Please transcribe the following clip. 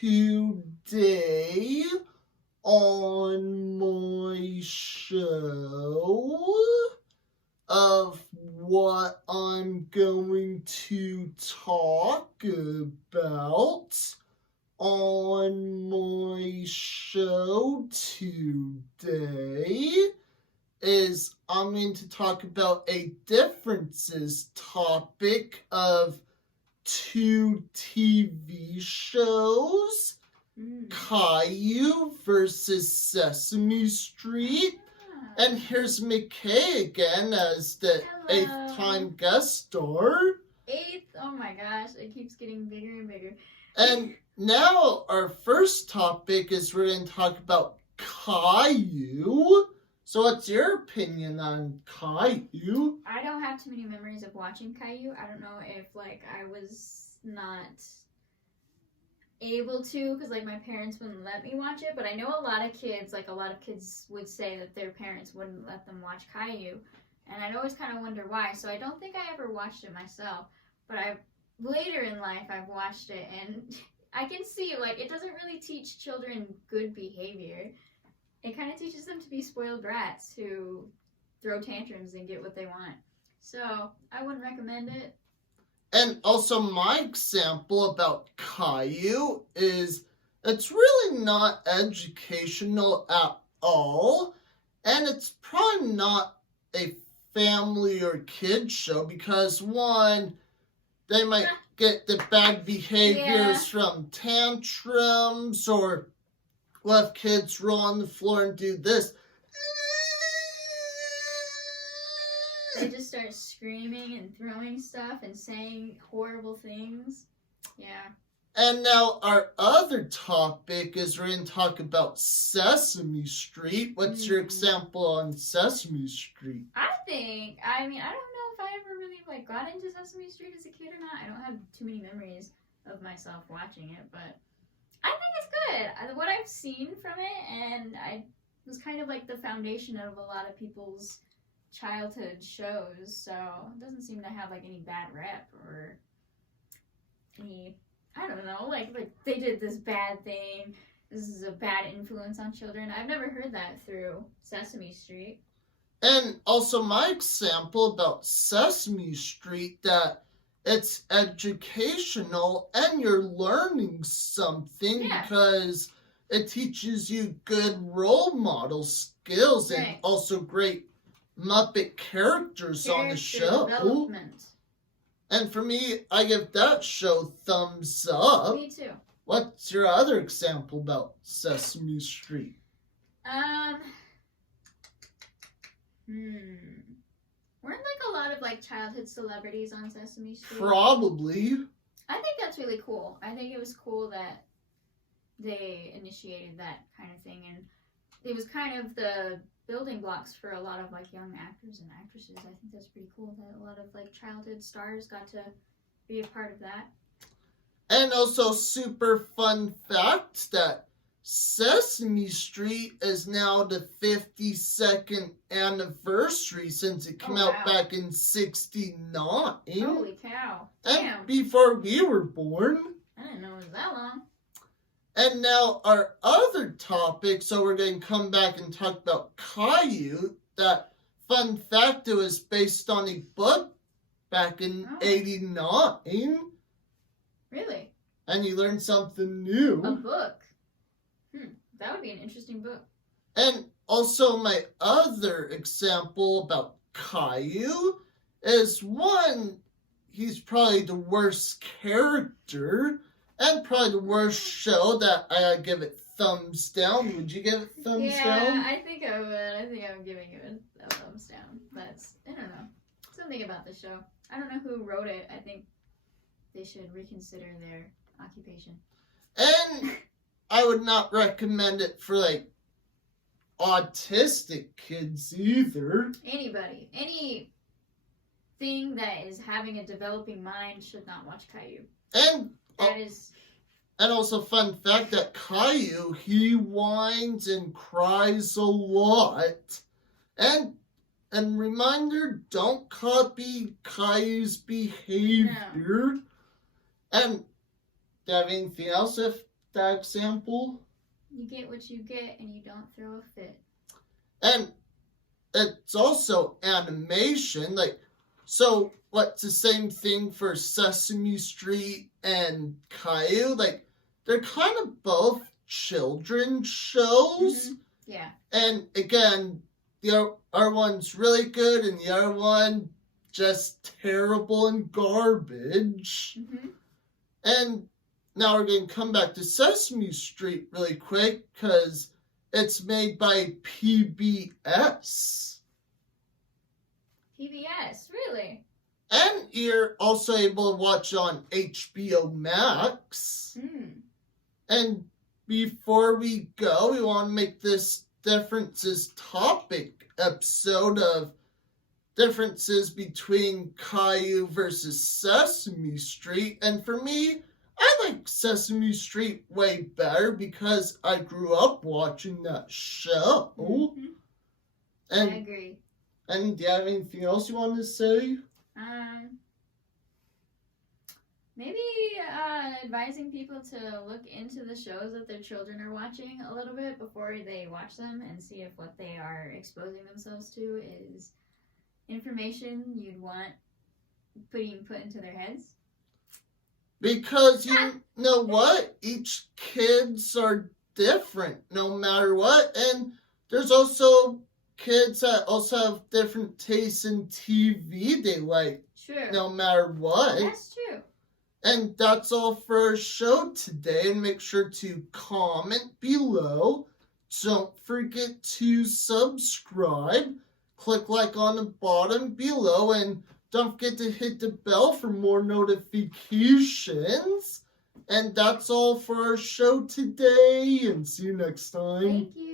today on my show of what I'm going to talk about on my show today is I'm going to talk about a differences topic of two TV shows, Caillou versus Sesame Street. And here's McKay again as the eighth time guest star. Eighth? Oh my gosh, it keeps getting bigger and bigger. And now our first topic is we're going to talk about Caillou. So what's your opinion on Caillou? I don't have too many memories of watching Caillou. I don't know if I was not able to because my parents wouldn't let me watch it, but I know a lot of kids would say that their parents wouldn't let them watch Caillou, and I'd always kind of wonder why. So I don't think I ever watched it myself, but later in life I've watched it, and I can see it doesn't really teach children good behavior. It kind of teaches them to be spoiled brats who throw tantrums and get what they want. So I wouldn't recommend it. And also my example about Caillou is it's really not educational at all. And it's probably not a family or kid show because one, they might get the bad behaviors from tantrums, or we'll have kids roll on the floor and do this. They just start screaming and throwing stuff and saying horrible things. Yeah. And now our other topic is we're going to talk about Sesame Street. What's your example on Sesame Street? I don't know if I ever really got into Sesame Street as a kid or not. I don't have too many memories of myself watching it, but I think it's good. What I've seen from it, and I was kind of the foundation of a lot of people's childhood shows, so it doesn't seem to have any bad rep or any, I don't know, they did this bad thing, this is a bad influence on children. I've never heard that through Sesame Street. And also my example about Sesame Street, that it's educational and you're learning something because it teaches you good role model skills and also great Muppet characters on the show. Development. And for me, I give that show thumbs up. Me too. What's your other example about Sesame Street? Weren't a lot of childhood celebrities on Sesame Street? Probably. I think that's really cool. I think it was cool that they initiated that kind of thing, and it was kind of the building blocks for a lot of young actors and actresses. I think that's pretty cool that a lot of childhood stars got to be a part of that. And also super fun fact that Sesame Street is now the 52nd anniversary since it came out back in 1969. Holy cow. Damn. And before we were born. I didn't know it was that long. And now our other topic, so we're going to come back and talk about Caillou. That fun fact, it was based on a book back in 1989. Really? And you learned something new. A book? That would be an interesting book. And also my other example about Caillou is one, he's probably the worst character and probably the worst show that I give it thumbs down. Would you give it thumbs down? Yeah, I think I would. I think I'm giving it a thumbs down. That's, I don't know. Something about the show. I don't know who wrote it. I think they should reconsider their occupation. And I would not recommend it for autistic kids either. Anybody. Anything that is having a developing mind should not watch Caillou. And that is. And also fun fact that Caillou, he whines and cries a lot. And reminder, don't copy Caillou's behavior. No. And do you have anything else that example? You get what you get and you don't throw a fit. And it's also animation. Like, so what's the same thing for Sesame Street and Caillou? Like, they're kind of both children's shows. Yeah. And again, the our one's really good and the other one just terrible and garbage. And now we're going to come back to Sesame Street really quick because it's made by PBS. PBS, really? And you're also able to watch on HBO Max. And before we go, we want to make this differences topic episode of differences between Caillou versus Sesame Street. And for me, I like Sesame Street way better because I grew up watching that show. And I agree. And do you have anything else you wanted to say? Maybe advising people to look into the shows that their children are watching a little bit before they watch them and see if what they are exposing themselves to is information you'd want being put into their heads. Because you know what? Each kids are different no matter what. And there's also kids that also have different tastes in TV they like. True. No matter what. That's true. And that's all for our show today. And make sure to comment below. Don't forget to subscribe. Click like on the bottom below. And don't forget to hit the bell for more notifications. And that's all for our show today. And see you next time. Thank you.